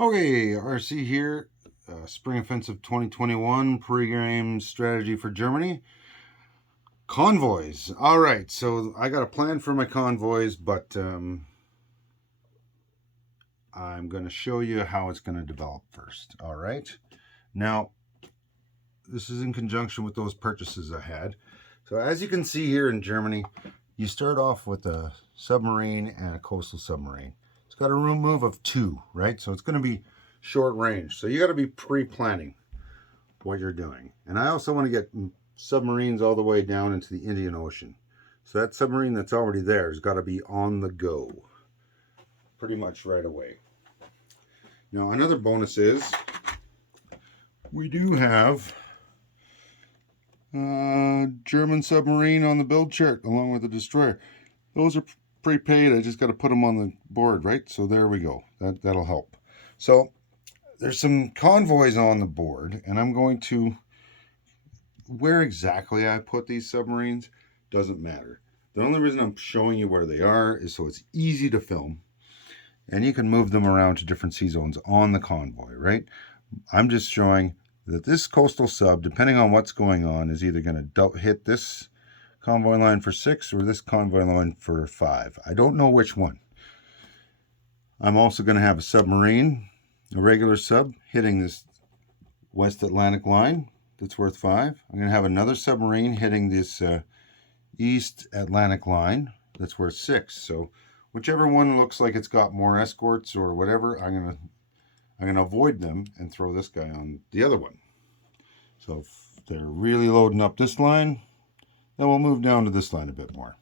Okay, RC here. Spring Offensive 2021 pregame strategy for Germany. Convoys. All right, so I got a plan for my convoys, but I'm going to show you how it's going to develop first. All right. Now, this is in conjunction with those purchases I had. So as you can see here in Germany, you start off with a submarine and a coastal submarine. It's got a move of 2, right? So it's going to be short range. So you got to be pre-planning what you're doing. And I also want to get submarines all the way down into the Indian Ocean. So that submarine that's already there has got to be on the go pretty much right away. Now, another bonus is we do have German submarine on the build chart along with the destroyer. Those are prepaid. I just got to put them on the board, right? So there we go. That'll help. So there's some convoys on the board, and I'm going to, where exactly I put these submarines doesn't matter. The only reason I'm showing you where they are is so it's easy to film, and you can move them around to different sea zones on the convoy, right? I'm just showing that this coastal sub, depending on what's going on, is either going to hit this convoy line for 6 or this convoy line for 5. I don't know which one. I'm also going to have a submarine, a regular sub, hitting this West Atlantic line that's worth 5. I'm going to have another submarine hitting this East Atlantic line that's worth 6. So whichever one looks like it's got more escorts or whatever, I'm going to avoid them and throw this guy on the other one. So if they're really loading up this line, then we'll move down to this line a bit more.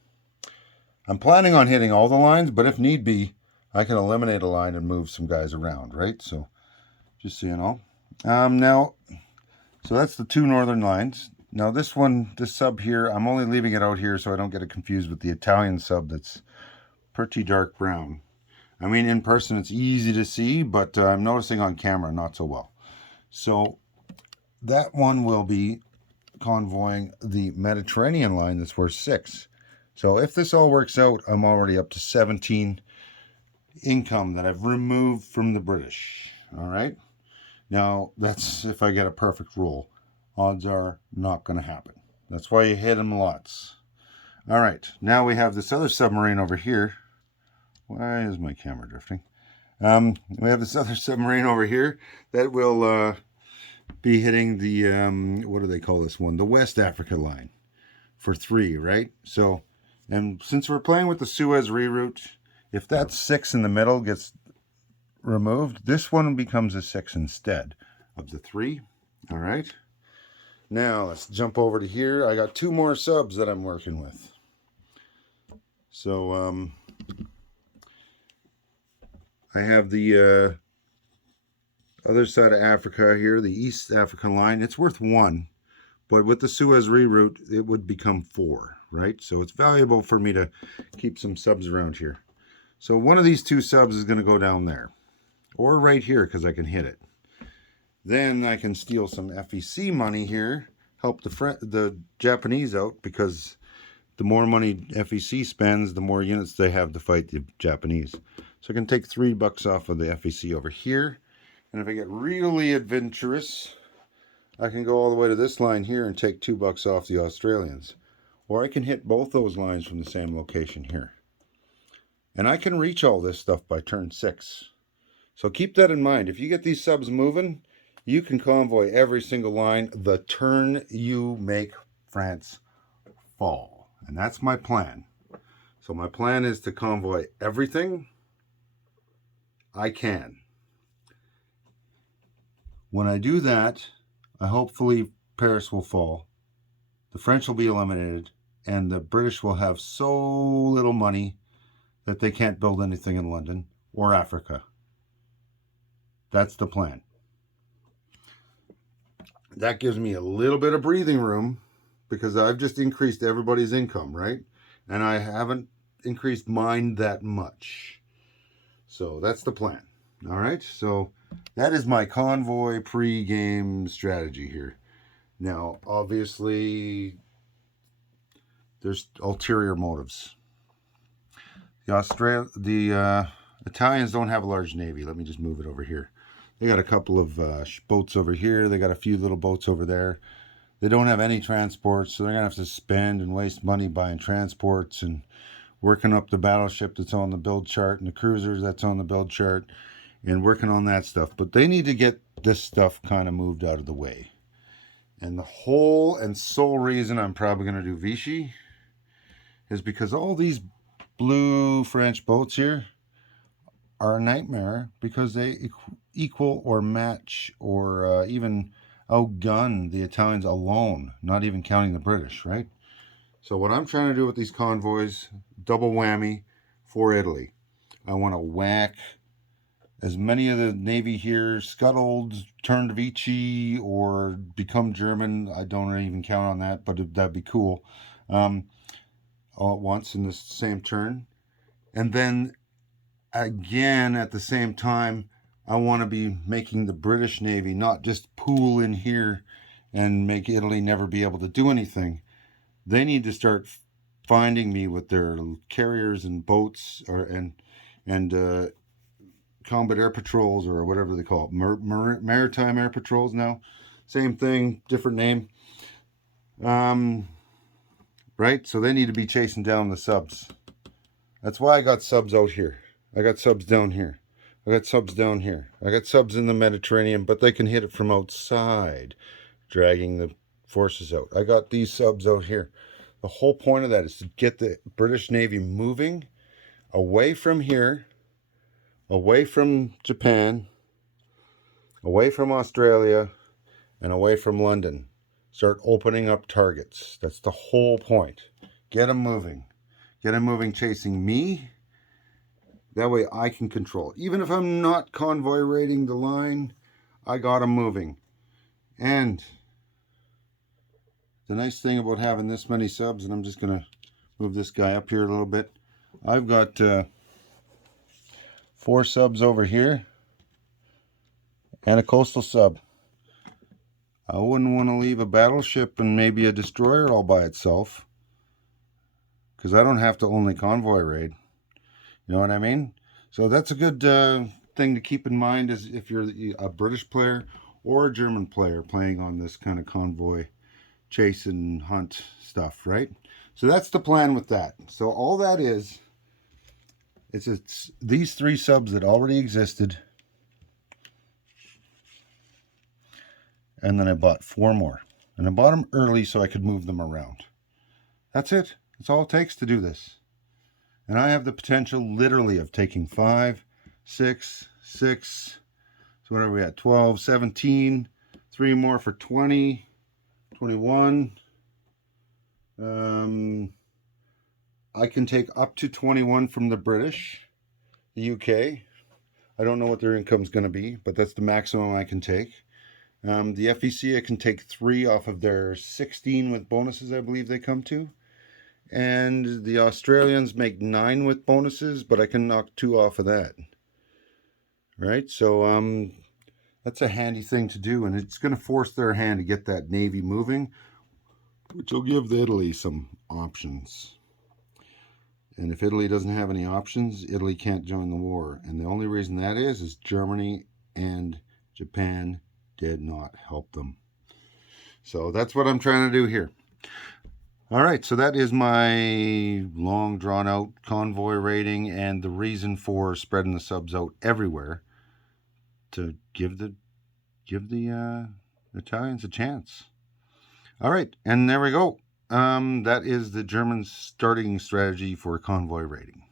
I'm planning on hitting all the lines, but if need be, I can eliminate a line and move some guys around, right? So just so you know. Now, so that's the 2 northern lines. Now this one, this sub here, I'm only leaving it out here so I don't get it confused with the Italian sub that's pretty dark brown. I mean, in person it's easy to see, but I'm noticing on camera not so well. So that one will be convoying the Mediterranean line that's worth 6. So if this all works out, I'm already up to 17 income that I've removed from the British. All right. Now, that's if I get a perfect roll. Odds are not going to happen. That's why you hit them lots. All right. Now we have this other submarine over here. Why is my camera drifting? We have this other submarine over here that will be hitting the, what do they call this one? The West Africa line for 3, right? So, and since we're playing with the Suez reroute, if that 6 in the middle gets removed, this one becomes a 6 instead of the 3. All right. Now let's jump over to here. I got 2 more subs that I'm working with. So I have the other side of Africa here, the East African line. It's worth 1, but with the Suez reroute, it would become 4, right? So it's valuable for me to keep some subs around here. So one of these 2 subs is going to go down there, or right here because I can hit it. Then I can steal some FEC money here, help the Japanese out, because the more money FEC spends, the more units they have to fight the Japanese. So I can take $3 off of the FEC over here. And if I get really adventurous, I can go all the way to this line here and take $2 off the Australians. Or I can hit both those lines from the same location here. And I can reach all this stuff by turn 6. So keep that in mind. If you get these subs moving, you can convoy every single line the turn you make France fall. And that's my plan. So my plan is to convoy everything I can. When I do that, hopefully Paris will fall, the French will be eliminated, and the British will have so little money that they can't build anything in London or Africa. That's the plan. That gives me a little bit of breathing room because I've just increased everybody's income, right? And I haven't increased mine that much. So that's the plan. All right. So that is my convoy pre-game strategy here. Now, obviously, there's ulterior motives. The Italians don't have a large navy. Let me just move it over here. They got a couple of boats over here. They got a few little boats over there. They don't have any transports, so they're going to have to spend and waste money buying transports and working up the battleship that's on the build chart and the cruisers that's on the build chart and working on that stuff. But they need to get this stuff kind of moved out of the way. And the whole and sole reason I'm probably going to do Vichy is because all these blue French boats here are a nightmare because they equal or match or even outgun the Italians alone, not even counting the British, right? So what I'm trying to do with these convoys, double whammy for Italy. I want to whack as many of the Navy here scuttled, turned Vichy, or become German. I don't even count on that, but that'd be cool. All at once in the same turn. And then again, at the same time, I want to be making the British Navy not just pool in here and make Italy never be able to do anything. They need to start finding me with their carriers and boats and combat air patrols or whatever they call it, maritime air patrols now. Same thing, different name. Right? So they need to be chasing down the subs. That's why I got subs out here. I got subs down here. I got subs down here. I got subs in the Mediterranean, but they can hit it from outside, dragging the forces out. I got these subs out here. The whole point of that is to get the British Navy moving away from here, away from Japan, away from Australia, and away from London. Start opening up targets. That's the whole point. Get them moving. Get them moving, chasing me. That way I can control. Even if I'm not convoy raiding the line, I got them moving. And the nice thing about having this many subs, and I'm just going to move this guy up here a little bit. I've got 4 subs over here and a coastal sub. I wouldn't want to leave a battleship and maybe a destroyer all by itself, because I don't have to only convoy raid. You know what I mean? So that's a good thing to keep in mind is if you're a British player or a German player playing on this kind of convoy chase and hunt stuff, right? So that's the plan with that. So all that is, it's these 3 subs that already existed, and then I bought 4 more. And I bought them early so I could move them around. That's it. That's all it takes to do this. And I have the potential literally of taking 5, 6, 6, so what are we at? 12, 17, 3 more for 20, 21. I can take up to 21 from the British, the UK. I don't know what their income's going to be, but that's the maximum I can take. The FEC, I can take 3 off of their 16 with bonuses, I believe they come to. And the Australians make 9 with bonuses, but I can knock 2 off of that. Right? So that's a handy thing to do, and it's going to force their hand to get that Navy moving, which will give Italy some options. And if Italy doesn't have any options, Italy can't join the war. And the only reason that is Germany and Japan did not help them. So that's what I'm trying to do here. All right, so that is my long drawn out convoy rating and the reason for spreading the subs out everywhere to give the Italians a chance. All right, and there we go. That is the German starting strategy for convoy raiding.